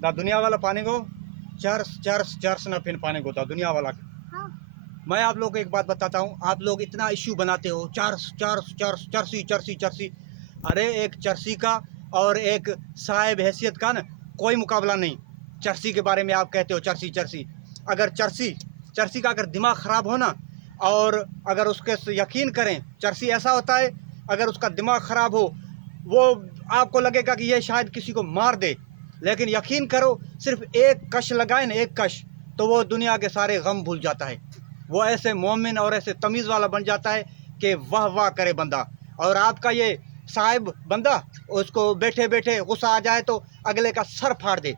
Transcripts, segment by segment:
दा दुनिया वाला पानी को चर्स चर्स चर्स ना फिर पानी को था दुनिया वाला। हाँ। मैं आप लोग को एक बात बताता हूँ, आप लोग इतना इश्यू बनाते हो चर्स चर्स चर्स चर्सी चर्सी चर्सी। अरे एक चर्सी का और एक साहिब हैसियत का ना कोई मुकाबला नहीं। चर्सी के बारे में आप कहते हो चर्सी चर्सी। अगर चर्सी चर्सी का अगर दिमाग ख़राब हो ना, और अगर उसके यकीन करें, चर्सी ऐसा होता है अगर उसका दिमाग ख़राब हो वो आपको लगेगा कि ये शायद किसी को मार दे, लेकिन यकीन करो सिर्फ एक कश लगाए ना, एक कश, तो वो दुनिया के सारे गम भूल जाता है। वो ऐसे मोमिन और ऐसे तमीज़ वाला बन जाता है कि वाह वाह करे बंदा। और आपका ये साहिब बंदा उसको बैठे बैठे गुस्सा आ जाए तो अगले का सर फाड़ दे।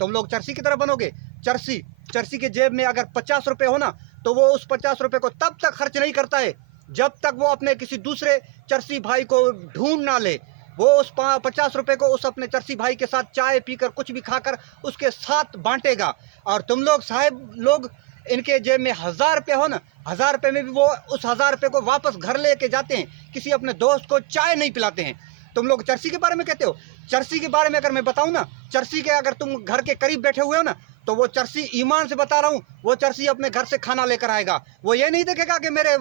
तुम लोग चर्सी की तरह बनोगे। चर्सी चर्सी के जेब में अगर 50 रुपये हो ना, तो वो उस 50 रुपये को तब तक खर्च नहीं करता है जब तक वो अपने किसी दूसरे चर्सी भाई को ढूंढ ना ले। वो उस 50 रुपये को उस अपने चर्सी भाई के साथ चाय पीकर कुछ भी खाकर उसके साथ बांटेगा। और तुम लोग साहिब लोग, इनके जेब में 1000 रुपये हो ना, 1000 रुपये में भी वो उस 1000 रुपये को वापस घर लेके जाते हैं, किसी अपने दोस्त को चाय नहीं पिलाते हैं। तुम लोग चर्सी के बारे में कहते हो। चर्सी के बारे में अगर मैं बताऊं ना, चर्सी के अगर तुम घर के करीब बैठे हुए हो ना, तो वो चर्सी, ईमान से बता रहा हूँ, वो चर्सी अपने घर से खाना लेकर आएगा। वो ये नहीं देखेगा कि मेरे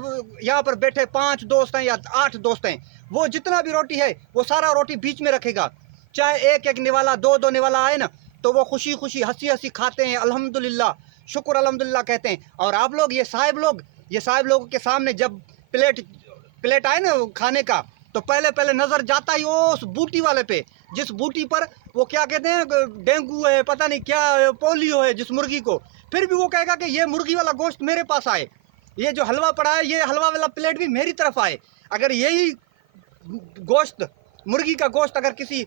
यहाँ पर बैठे 5 दोस्त हैं या 8 दोस्त हैं। वो जितना भी रोटी है वो सारा रोटी बीच में रखेगा। चाहे एक एक निवाला 2 निवाला आए ना, तो वो खुशी खुशी हंसी हंसी खाते हैं, अल्हम्दुलिल्लाह, शुक्र अल्हम्दुलिल्लाह कहते हैं। और आप लोग ये साहिब लोगों के सामने जब प्लेट आए ना खाने का, तो पहले पहले नज़र जाता ही उस बूटी वाले पे, जिस बूटी पर वो क्या कहते हैं, डेंगू है, पता नहीं क्या, पोलियो है जिस मुर्गी को। फिर भी वो कहेगा कि ये मुर्गी वाला गोश्त मेरे पास आए, ये जो हलवा पड़ा है ये हलवा वाला प्लेट भी मेरी तरफ आए। अगर यही गोश्त, मुर्गी का गोश्त अगर किसी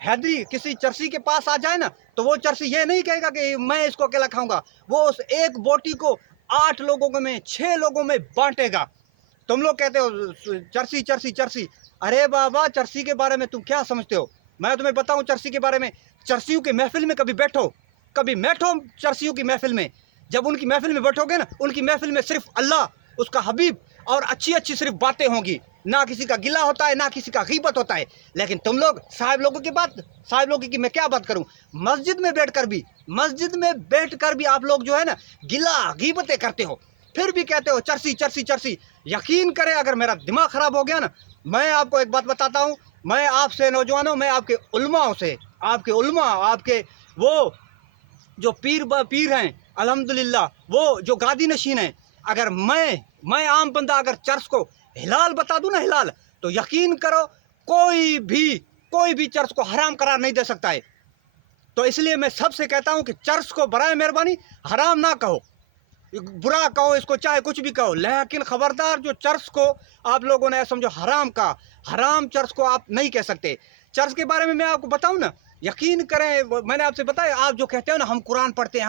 हैदरी, किसी चर्सी के पास आ जाए ना, तो वो चर्सी ये नहीं कहेगा कि मैं इसको अकेला खाऊंगा। वो उस एक बोटी को 8 लोगों में, 6 लोगों में बांटेगा। तुम लोग कहते हो चर्सी चर्सी चर्सी। अरे बाबा, चर्सी के बारे में तुम क्या समझते हो? मैं तुम्हें बताऊं चर्सी के बारे में। चर्सियों की महफिल में कभी बैठो चर्सियों की महफिल में। जब उनकी महफिल में बैठोगे ना, उनकी महफिल में सिर्फ अल्लाह, उसका हबीब और अच्छी अच्छी सिर्फ बातें होंगी। ना किसी का गिला होता है, ना किसी का गीबत होता है। लेकिन तुम लोग साहिब लोगों की मैं क्या बात करूं, मस्जिद में बैठकर भी आप लोग जो है ना गिला गीबतें करते हो, फिर भी कहते हो चर्सी चर्सी चर्सी। यकीन करें, अगर मेरा दिमाग ख़राब हो गया ना, मैं आपको एक बात बताता हूँ, मैं आपसे नौजवानों, मैं आपके उलमाओं से, आपके वो जो पीर हैं अल्हम्दुलिल्लाह, वो जो गादी नशीन हैं, अगर मैं आम बंदा अगर चर्च को हिलाल बता दूँ ना, हिलाल, तो यकीन करो कोई भी चर्च को हराम करार नहीं दे सकता है। तो इसलिए मैं सबसे कहता हूँ कि चर्च को बराए मेहरबानी हराम ना कहो, बुरा कहो इसको, चाहे कुछ भी कहो, लेकिन खबरदार जो चर्च को आप लोगों ने समझो हराम का, हराम चर्च को आप नहीं कह सकते। चर्च के बारे में मैं आपको बताऊं ना, यकीन करें, मैंने आपसे बताया, आप जो कहते हो ना हम कुरान पढ़ते हैं,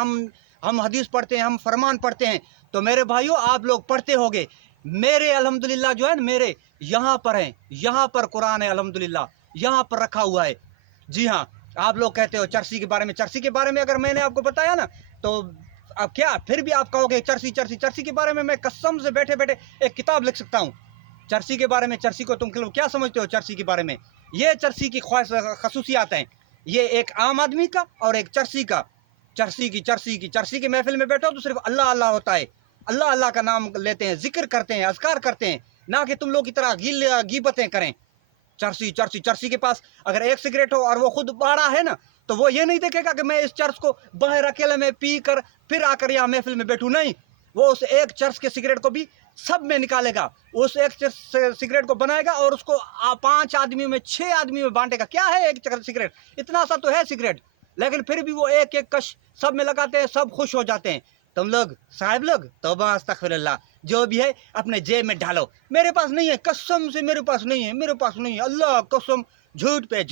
हम हदीस पढ़ते हैं, हम फरमान पढ़ते हैं, तो मेरे भाइयों आप लोग पढ़ते होगे। मेरे अल्हम्दुलिल्लाह जो है ना, मेरे यहाँ पर हैं, यहाँ पर कुरान है अल्हम्दुलिल्लाह, यहाँ पर रखा हुआ है। जी हाँ, आप लोग कहते हो चर्सी के बारे में अगर मैंने आपको बताया ना, तो अब क्या फिर भी आप कहोगे चर्सी के बारे में मैं कसम से बैठे बैठे एक किताब लिख सकता हूँ चर्सी के बारे में। चर्सी को तुम क्या समझते हो चर्सी के बारे में? ये चर्सी की खसूसियात हैं, ये एक आम आदमी का और एक चर्सी का। चर्सी की महफिल में बैठो तो सिर्फ अल्लाह अल्लाह होता है, अल्लाह अल्लाह का नाम लेते हैं, जिक्र करते हैं, अज़कार करते हैं, ना कि तुम लोग की तरह गीबतें करें। चर्सी के पास अगर एक सिगरेट हो और वो खुद बाड़ा है ना, तो वो ये नहीं देखेगा कि मैं इस चर्च को बाहर अकेले में पी कर फिर आकर यहाँ महफिल में बैठूं। नहीं, वो उस एक चर्च के सिगरेट को भी सब में निकालेगा, उस एक सिगरेट को बनाएगा और उसको 5 आदमियों में, 6 आदमियों में बांटेगा। क्या है एक सिगरेट, इतना सा तो है सिगरेट, लेकिन फिर भी वो एक एक कश सब में लगाते हैं, सब खुश हो जाते हैं। तुम लोग साहिब लोग तौबा अस्तगफिरुल्लाह, जो भी है अपने जेब में डालो। मेरे पास नहीं है, कसम से मेरे पास नहीं है, अल्लाह कसम, झूठ पे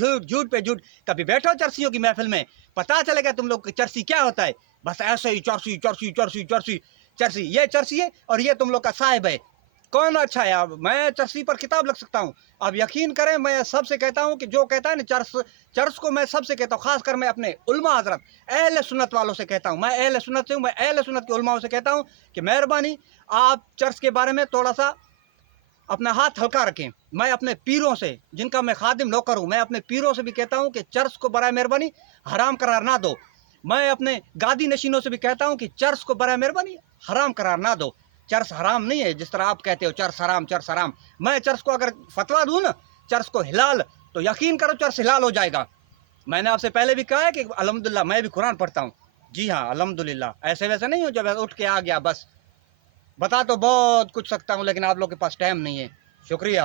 झूठ। कभी बैठो चर्सियों की महफिल में, पता चलेगा तुम लोग चर्सी क्या होता है। बस ऐसे ही चर्सी, ये चर्सी है और ये तुम लोग का साहिब है। कौन अच्छा है? अब मैं चर्सी पर किताब लिख सकता हूँ। अब यकीन करें, मैं सबसे कहता हूँ कि जो कहता है ना चर्च को, मैं सबसे कहता हूँ, खासकर मैं अपने उलमा हजरत अहले सुन्नत वालों से कहता हूँ, मैं अहले सुन्नत से हूँ, मैं अहले सुन्नत के उलमाओं से कहता हूँ कि मेहरबानी आप चर्च के बारे में थोड़ा सा अपना हाथ हल्का रखें। मैं अपने पीरों से, जिनका मैं खादिम नौकर हूँ, मैं अपने पीरों से भी कहता हूँ कि चर्च को बराए मेहरबानी हराम करार ना दो। میں اپنے گادی نشینوں سے بھی کہتا ہوں کہ چرس کو برائے مہربانی حرام قرار نہ دو. چرس حرام نہیں ہے جس طرح آپ کہتے ہو چرس حرام چرس حرام. میں چرس کو اگر فتوا دوں نا چرس کو حلال تو یقین کرو چرس حلال ہو جائے گا. میں نے آپ سے پہلے بھی کہا ہے کہ الحمدللہ میں بھی قرآن پڑھتا ہوں. جی ہاں الحمدللہ. ایسے ویسے نہیں ہو جب اٹھ کے آ گیا بس. بتا تو بہت کچھ سکتا ہوں لیکن آپ لوگ کے پاس ٹائم نہیں ہے. شکریہ.